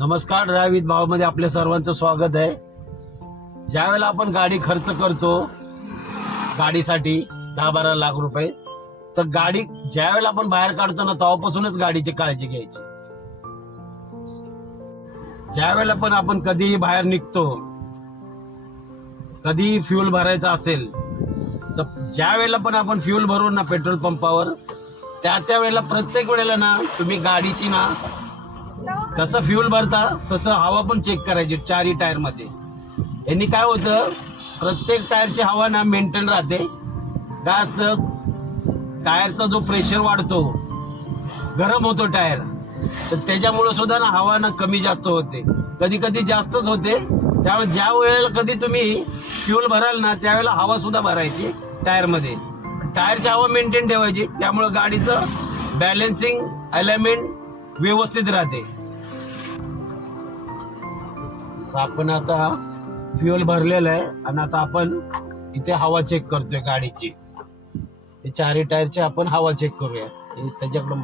नमस्कार, drive with भावमध्ये आपल्या सर्वांचं स्वागत आहे. ज्यावेळेला आपण गाडी खर्च करतो गाडीसाठी 10-12 लाख रुपये, तर गाडी ज्यावेळेला आपण बाहेर काढतो ना तेव्हापासूनच गाडीची काळजी घ्यायची. ज्यावेळेला पण आपण कधीही बाहेर निघतो, कधीही फ्यूल भरायचा असेल, तर ज्या वेळेला पण आपण फ्यूल भरू ना पेट्रोल पंपावर, त्या वेळेला प्रत्येक वेळेला ना तुम्ही गाडीची ना जसं फ्यूल भरता तसं हवा पण चेक करायची चारही टायर मध्ये. यांनी काय होतं, प्रत्येक टायरची हवा ना मेंटेन राहते. काय असतं, टायरचा जो प्रेशर वाढतो, गरम होतो टायर, तर त्याच्यामुळे सुद्धा ना हवा ना कमी जास्त होते, कधी कधी जास्तच होते. त्यामुळे ज्या वेळेला कधी तुम्ही फ्यूल भराल ना त्यावेळेला हवा सुद्धा भरायची टायरमध्ये, टायरची हवा मेंटेन ठेवायची. त्यामुळे गाडीचं बॅलन्सिंग अलाइनमेंट व्यवस्थित राहते. आपण आता फ्यूल भरलेलं आहे आणि आता आपण इथे हवा चेक करतोय गाडीची. चारही टायरची आपण हवा चेक करूया. त्याच्याकडे